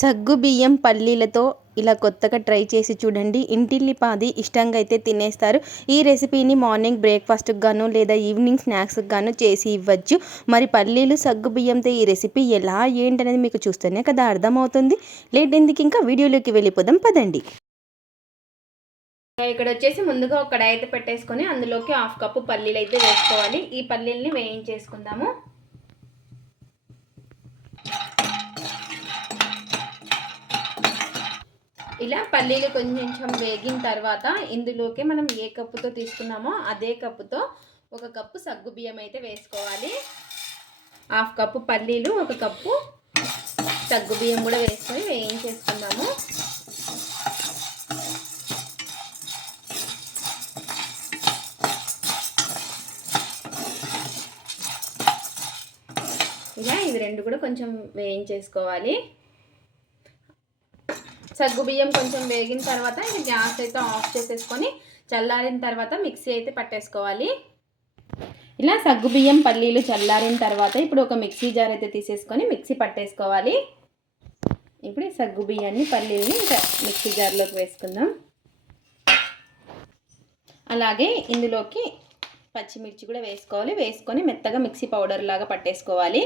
సగ్గు బియ్యం పల్లీలతో ఇలా కొత్తగా ట్రై చేసి చూడండి. ఇంటిల్లిపాది ఇష్టంగా అయితే తినేస్తారు. ఈ రెసిపీని మార్నింగ్ బ్రేక్ఫాస్ట్కి గాను లేదా ఈవినింగ్ స్నాక్స్కి గాను చేసి ఇవ్వచ్చు. మరి పల్లీలు సగ్గు బియ్యంతో ఈ రెసిపీ ఎలా ఏంటనేది మీకు చూస్తేనే కదా అర్థమవుతుంది. లేట్ ఎందుకు, ఇంకా వీడియోలోకి వెళ్ళిపోదాం పదండి. ఇక్కడ వచ్చేసి ముందుగా ఒక కడాయి అయితే పెట్టేసుకొని అందులోకి 1/2 కప్పు పల్లీలు అయితే వేసుకోవాలి. ఈ పల్లీల్ని వేయించేసుకుందాము. ఇలా పల్లీలు కొంచెం వేగిన తర్వాత ఇందులోకి మనం ఏ కప్పుతో తీసుకున్నామో అదే కప్పుతో 1 కప్పు సగ్గు బియ్యం అయితే వేసుకోవాలి. 1/2 కప్పు పల్లీలు, 1 కప్పు సగ్గు బియ్యం కూడా వేసుకొని వేయించేసుకుందాము. ఇలా ఇవి రెండు కూడా కొంచెం వేయించేసుకోవాలి. సగ్గు బియ్యం కొంచెం వేగిన తర్వాత ఇంకా గ్యాస్ అయితే ఆఫ్ చేసేసుకొని చల్లారిన తర్వాత మిక్సీ అయితే పట్టేసుకోవాలి. ఇలా సగ్గు బియ్యం పల్లీలు చల్లారిన తర్వాత ఇప్పుడు ఒక మిక్సీ జార్ అయితే తీసేసుకొని మిక్సీ పట్టేసుకోవాలి. ఇప్పుడు ఈ సగ్గు బియ్యాన్ని పల్లీలని ఇంకా మిక్సీ జార్లోకి వేసుకుందాం. అలాగే ఇందులోకి పచ్చిమిర్చి కూడా వేసుకోవాలి. వేసుకొని మెత్తగా మిక్సీ పౌడర్ లాగా పట్టేసుకోవాలి.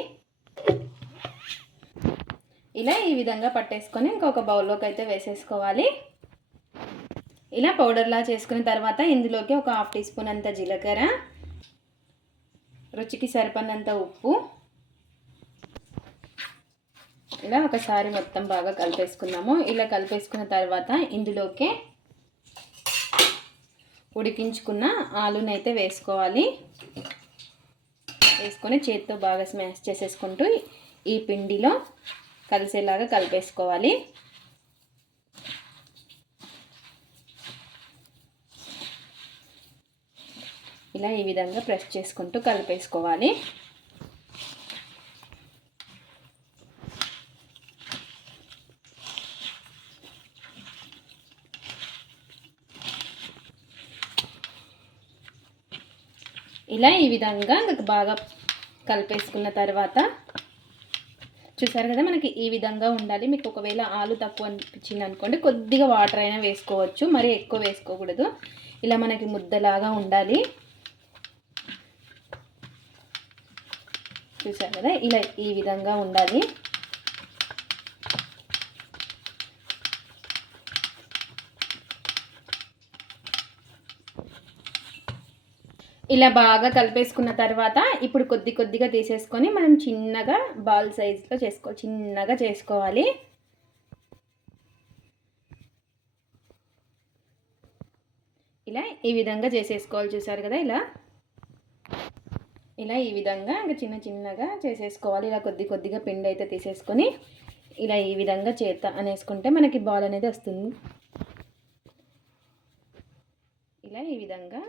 ఇలా ఈ విధంగా పట్టేసుకొని ఇంకొక బౌల్లోకి అయితే వేసేసుకోవాలి. ఇలా పౌడర్లా చేసుకున్న తర్వాత ఇందులోకి ఒక 1/2 టీ స్పూన్ అంత జీలకర్ర, రుచికి సరిపడినంత ఉప్పు, ఇలా ఒకసారి మొత్తం బాగా కలిపేసుకుందాము. ఇలా కలిపేసుకున్న తర్వాత ఇందులోకి ఉడికించుకున్న ఆలుని అయితే వేసుకోవాలి. వేసుకొని చేతితో బాగా స్మాష్ చేసేసుకుంటూ ఈ పిండిలో కలిసేలాగా కలిపేసుకోవాలి. ఇలా ఈ విధంగా ప్రెస్ చేసుకుంటూ కలిపేసుకోవాలి. ఇలా ఈ విధంగా బాగా కలిపేసుకున్న తర్వాత చూసారు కదా, మనకి ఈ విధంగా ఉండాలి. మీకు ఒకవేళ ఆలు తక్కువ అనిపించింది అనుకోండి, కొద్దిగా వాటర్ అయినా వేసుకోవచ్చు, మరీ ఎక్కువ వేసుకోకూడదు. ఇలా మనకి ముద్దలాగా ఉండాలి. చూసారు కదా, ఇలా ఈ విధంగా ఉండాలి. ఇలా బాగా కలిపేసుకున్న తర్వాత ఇప్పుడు కొద్దిగా తీసేసుకొని మనం చిన్నగా బాల్ సైజులో చిన్నగా చేసుకోవాలి. ఇలా ఈ విధంగా చేసేసుకోవాలి. చూసారు కదా, ఇలా ఈ విధంగా ఇంకా చిన్నగా చేసేసుకోవాలి. ఇలా కొద్దిగా పిండి అయితే తీసేసుకొని ఇలా ఈ విధంగా చేత అనేసుకుంటే మనకి బాల్ అనేది వస్తుంది. ఇలా ఈ విధంగా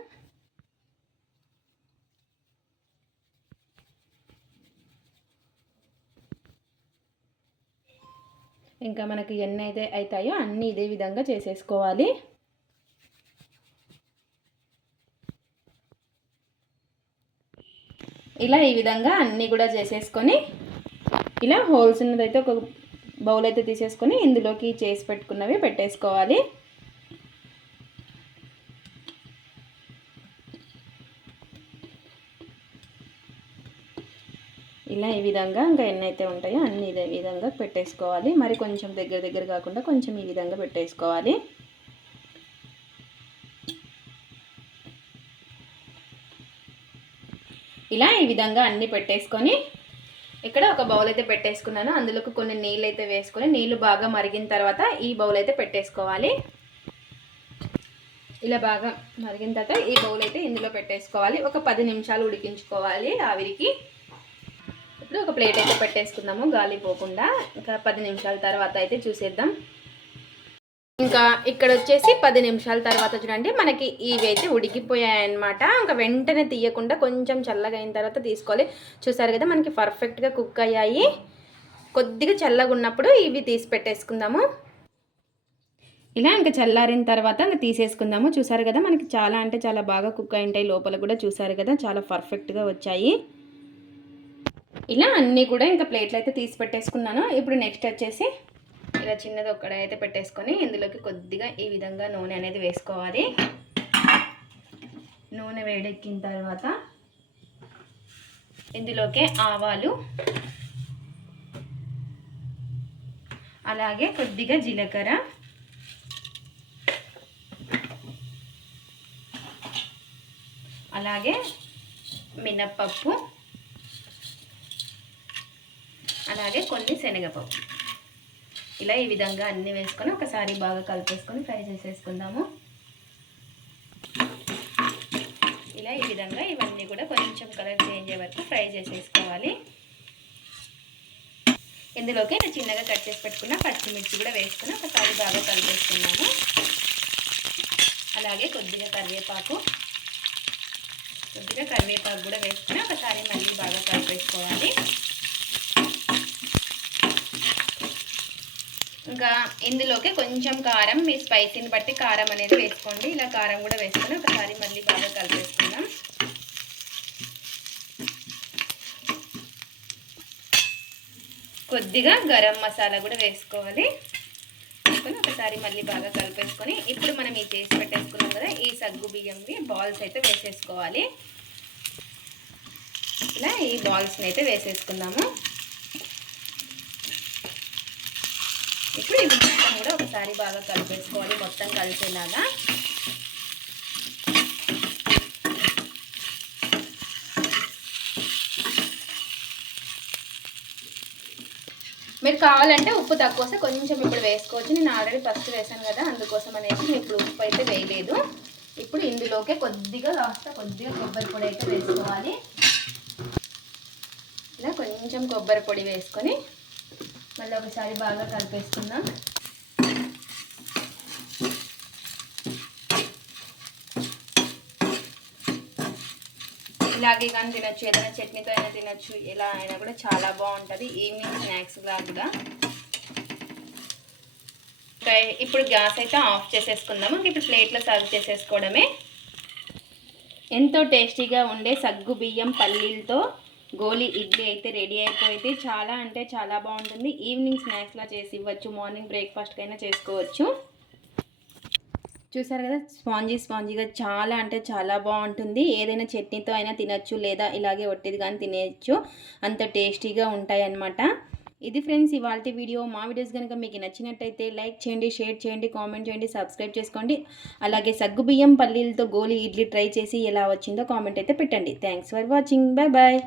ఇంకా మనకి ఎన్ని అయితే అవుతాయో అన్నీ ఇదే విధంగా చేసేసుకోవాలి. ఇలా ఈ విధంగా అన్నీ కూడా చేసేసుకొని ఇలా హోల్స్ ఉన్నదైతే ఒక బౌల్ అయితే తీసేసుకొని ఇందులోకి చేసి పెట్టుకున్నవి పెట్టేసుకోవాలి. ఇలా ఈ విధంగా ఇంకా ఎన్ని అయితే ఉంటాయో అన్నీ ఇదే విధంగా పెట్టేసుకోవాలి. మరి కొంచెం దగ్గర కాకుండా కొంచెం ఈ విధంగా పెట్టేసుకోవాలి. ఇలా ఈ విధంగా అన్నీ పెట్టేసుకొని ఇక్కడ ఒక బౌల్ అయితే పెట్టేసుకున్నాను. అందులోకి కొన్ని నీళ్ళు అయితే వేసుకొని నీళ్ళు బాగా మరిగిన తర్వాత ఈ బౌల్ అయితే పెట్టేసుకోవాలి. ఇలా బాగా మరిగిన తర్వాత ఈ బౌల్ అయితే ఇందులో పెట్టేసుకోవాలి. ఒక 10 నిమిషాలు ఉడికించుకోవాలి ఆవిరికి. ఇప్పుడు ఒక ప్లేట్ అయితే పెట్టేసుకుందాము గాలి పోకుండా. ఇంకా 10 నిమిషాల తర్వాత అయితే చూసేద్దాం. ఇంకా ఇక్కడ వచ్చేసి 10 నిమిషాల తర్వాత చూడండి మనకి ఇవి అయితే ఉడికిపోయాయన్నమాట. ఇంకా వెంటనే తీయకుండా కొంచెం చల్లగా అయిన తర్వాత తీసుకోవాలి. చూసారు కదా, మనకి పర్ఫెక్ట్గా కుక్ అయ్యాయి. కొద్దిగా చల్లగా ఉన్నప్పుడు ఇవి తీసి పెట్టేసుకుందాము. ఇలా ఇంకా చల్లారిన తర్వాత ఇంకా తీసేసుకుందాము. చూసారు కదా, మనకి చాలా అంటే చాలా బాగా కుక్ అయి ఉంటాయి. లోపల కూడా చూసారు కదా, చాలా పర్ఫెక్ట్గా వచ్చాయి. ఇలా అన్నీ కూడా ఇంకా ప్లేట్లు అయితే తీసి పెట్టేసుకున్నాను. ఇప్పుడు నెక్స్ట్ వచ్చేసి ఇలా చిన్నది ఒక కడాయి అయితే పెట్టేసుకొని ఇందులోకి కొద్దిగా ఈ విధంగా నూనె అనేది వేసుకోవాలి. నూనె వేడెక్కిన తర్వాత ఇందులోకి ఆవాలు, అలాగే కొద్దిగా జీలకర్ర, అలాగే మినప్పప్పు, అలాగే కొన్ని శనగపప్పు, ఇలా ఈ విధంగా అన్నీ వేసుకొని ఒకసారి బాగా కలిపేసుకొని ఫ్రై చేసేసుకుందాము. ఇలా ఈ విధంగా ఇవన్నీ కూడా కొంచెం కలర్ చేంజ్ అయ్యే వరకు ఫ్రై చేసేసుకోవాలి. ఇందులోకి నేను చిన్నగా కట్ చేసి పెట్టుకున్న పచ్చిమిర్చి కూడా వేసుకుని ఒకసారి బాగా కలిపేసుకున్నాము. అలాగే కొద్దిగా కరివేపాకు కూడా వేసుకుని ఒకసారి మళ్ళీ బాగా కలిపేసుకోవాలి. ఇంకా ఇందులోకి కొంచెం కారం, మీ స్పైసీని బట్టి కారం అనేది వేసుకోండి. ఇలా కారం కూడా వేసుకొని ఒకసారి మళ్ళీ బాగా కలిపేసుకుందాం. కొద్దిగా గరం మసాలా కూడా వేసుకోవాలి. వేసుకొని ఒకసారి మళ్ళీ బాగా కలిపేసుకొని ఇప్పుడు మనం ఈ చేసి పెట్టేసుకున్నాం కదా, ఈ సగ్గు బియ్యంని బాల్స్ అయితే వేసేసుకోవాలి. ఇలా ఈ బాల్స్ని అయితే వేసేసుకుందాము. ఇప్పుడు ఇది మొత్తం కూడా ఒకసారి బాగా కలిపేసుకోవాలి, మొత్తం కలిసేలాగా. మీరు కావాలంటే ఉప్పు తక్కువ వస్తే కొంచెం ఇప్పుడు వేసుకోవచ్చు. నేను ఆల్రెడీ ఫస్ట్ వేసాను కదా, అందుకోసం అనేసి నేను ఇప్పుడు ఉప్పు అయితే వేయలేదు. ఇప్పుడు ఇందులోకే కొద్దిగా కొబ్బరి పొడి అయితే వేసుకోవాలి. ఇలా కొంచెం కొబ్బరి పొడి వేసుకొని మళ్ళీ ఒకసారి బాగా కలిపేసుకుందాం. ఇలాగే కానీ తినచ్చు, ఏదైనా చట్నీతో అయినా తినచ్చు, ఎలా అయినా కూడా చాలా బాగుంటుంది ఈవినింగ్ స్నాక్స్ లాగా. ఇప్పుడు గ్యాస్ అయితే ఆఫ్ చేసేసుకుందాము. ఇప్పుడు ప్లేట్లో సర్వ్ చేసేసుకోవడమే. ఎంతో టేస్టీగా ఉండే సగ్గు బియ్యం పల్లీలతో గోలి ఇడ్లీ అయితే రెడీ అయిపోయింది. చాలా అంటే చాలా బాగుంటుంది. ఈవినింగ్ స్నాక్స్లా చేసి ఇవ్వచ్చు, మార్నింగ్ బ్రేక్ఫాస్ట్కి అయినా చేసుకోవచ్చు. చూసారు కదా, స్పాంజీగా చాలా అంటే చాలా బాగుంటుంది. ఏదైనా చట్నీతో అయినా తినచ్చు, లేదా ఇలాగే ఒట్టిది కానీ తినేయచ్చు. అంత టేస్టీగా ఉంటాయి అన్నమాట. ఇది ఫ్రెండ్స్ ఇవాల్టి వీడియో. మా వీడియోస్ కనుక మీకు నచ్చినట్టయితే లైక్ చేయండి, షేర్ చేయండి, కామెంట్ చేయండి, సబ్స్క్రైబ్ చేసుకోండి. అలాగే సగ్గుబియ్యం పల్లీలతో గోలి ఇడ్లీ ట్రై చేసి ఎలా వచ్చిందో కామెంట్ అయితే పెట్టండి. Thanks for watching. Bye bye.